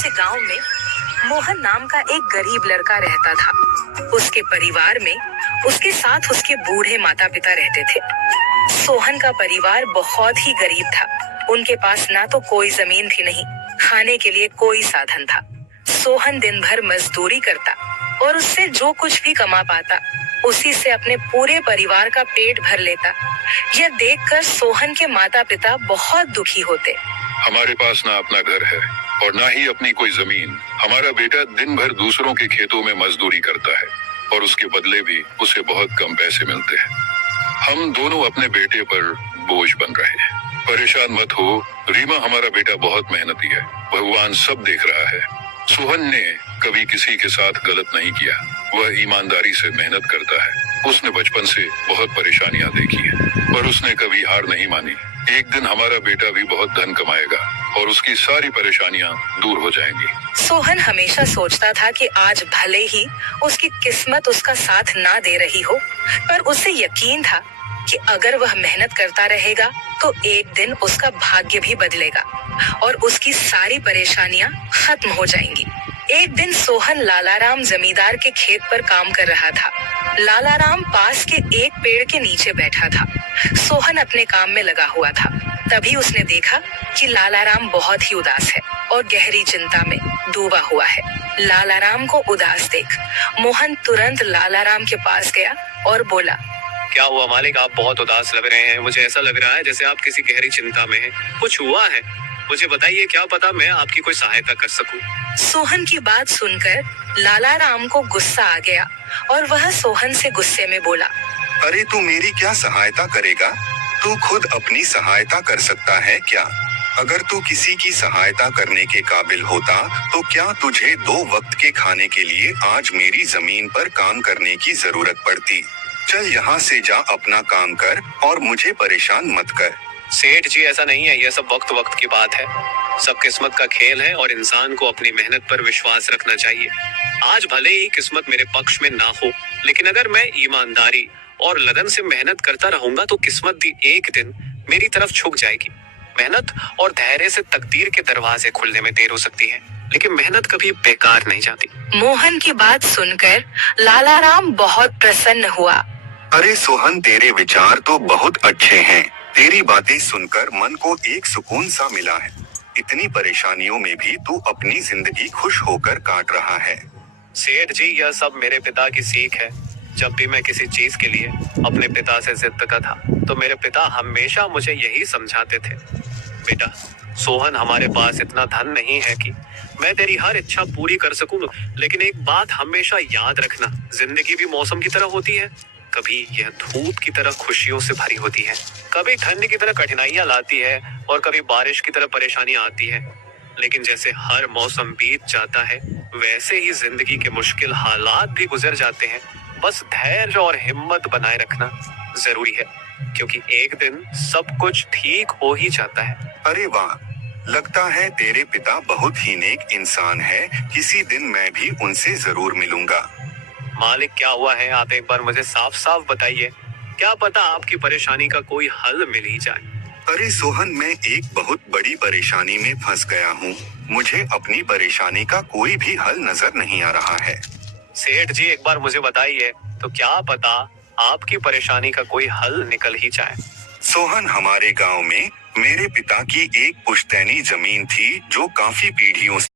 से गांव में मोहन नाम का एक गरीब लड़का रहता था। उसके परिवार में उसके साथ उसके बूढ़े माता पिता रहते थे। सोहन का परिवार बहुत ही गरीब था। उनके पास ना तो कोई जमीन थी, नहीं खाने के लिए कोई साधन था। सोहन दिन भर मजदूरी करता और उससे जो कुछ भी कमा पाता उसी से अपने पूरे परिवार का पेट भर लेता। यह देखकर सोहन के माता पिता बहुत दुखी होते। हमारे पास ना अपना घर है और ना ही अपनी कोई जमीन। हमारा बेटा दिन भर दूसरों के खेतों में मजदूरी करता है और उसके बदले भी उसे बहुत कम पैसे मिलते हैं। हम दोनों अपने बेटे पर बोझ बन रहे हैं। परेशान मत हो रीमा, हमारा बेटा बहुत मेहनती है। भगवान सब देख रहा है। सोहन ने कभी किसी के साथ गलत नहीं किया। वह ईमानदारी से मेहनत करता है। उसने बचपन से बहुत परेशानियां देखी हैं, पर उसने कभी हार नहीं मानी। एक दिन हमारा बेटा भी बहुत धन कमाएगा और उसकी सारी परेशानियां दूर हो जाएंगी। सोहन हमेशा सोचता था कि आज भले ही उसकी किस्मत उसका साथ ना दे रही हो, पर उसे यकीन था कि अगर वह मेहनत करता रहेगा तो एक दिन उसका भाग्य भी बदलेगा और उसकी सारी परेशानियां खत्म हो जाएंगी। एक दिन सोहन लालाराम जमींदार के खेत पर काम कर रहा था। लालाराम पास के एक पेड़ के नीचे बैठा था। सोहन अपने काम में लगा हुआ था। तभी उसने देखा कि लालाराम बहुत ही उदास है और गहरी चिंता में डूबा हुआ है। लालाराम को उदास देख मोहन तुरंत लालाराम के पास गया और बोला, क्या हुआ मालिक, आप बहुत उदास लग रहे हैं। मुझे ऐसा लग रहा है जैसे आप किसी गहरी चिंता में हैं। कुछ हुआ है? मुझे बताइए, क्या पता मैं आपकी कोई सहायता कर सकूं। सोहन की बात सुनकर लालाराम को गुस्सा आ गया और वह सोहन से गुस्से में बोला, अरे तू मेरी क्या सहायता करेगा? तू खुद अपनी सहायता कर सकता है क्या? अगर तू किसी की सहायता करने के काबिल होता तो क्या तुझे 2 वक्त के खाने के लिए आज मेरी जमीन पर काम करने की जरूरत पड़ती? चल यहाँ से जा, अपना काम कर और मुझे परेशान मत कर। सेठ जी, ऐसा नहीं है। यह सब वक्त वक्त की बात है। सब किस्मत का खेल है और इंसान को अपनी मेहनत पर विश्वास रखना चाहिए। आज भले ही किस्मत मेरे पक्ष में ना हो, लेकिन अगर मैं ईमानदारी और लगन से मेहनत करता रहूंगा तो किस्मत भी एक दिन मेरी तरफ झुक जाएगी। मेहनत और धैर्य से तकदीर के दरवाजे खुलने में देर हो सकती है, लेकिन मेहनत कभी बेकार नहीं जाती। मोहन की बात सुनकर लालाराम बहुत प्रसन्न हुआ। अरे सोहन, तेरे विचार तो बहुत अच्छे हैं। तेरी बातें सुनकर मन को एक सुकून सा मिला है। इतनी परेशानियों में भी तू अपनी जिंदगी खुश होकर काट रहा है। सेठ जी, यह सब मेरे पिता की सीख है। जब भी मैं किसी चीज के लिए अपने पिता से जिद करता था तो मेरे पिता हमेशा मुझे यही समझाते थे, बेटा सोहन, हमारे पास इतना धन नहीं है कि मैं तेरी हर इच्छा पूरी कर सकूं, लेकिन एक बात हमेशा याद रखना, जिंदगी भी मौसम की तरह होती है। कभी यह धूप की तरह खुशियों से भरी होती है, कभी ठंड की तरह कठिनाइयां लाती है और कभी बारिश की तरह परेशानियां आती है। लेकिन जैसे हर मौसम बीत जाता है वैसे ही जिंदगी के मुश्किल हालात भी गुजर जाते हैं। बस धैर्य और हिम्मत बनाए रखना जरूरी है, क्योंकि एक दिन सब कुछ ठीक हो ही जाता है। अरे वाह, लगता है तेरे पिता बहुत ही नेक इंसान है। किसी दिन मैं भी उनसे जरूर मिलूंगा। मालिक, क्या हुआ है? आप एक बार मुझे साफ साफ बताइए। क्या पता आपकी परेशानी का कोई हल मिल ही जाए। अरे सोहन, मैं एक बहुत बड़ी परेशानी में फंस गया हूँ। मुझे अपनी परेशानी का कोई भी हल नजर नहीं आ रहा है। सेठ जी, एक बार मुझे बताइए, तो क्या पता आपकी परेशानी का कोई हल निकल ही जाए। सोहन, हमारे गांव में मेरे पिता की एक पुश्तैनी जमीन थी जो काफी पीढ़ियों से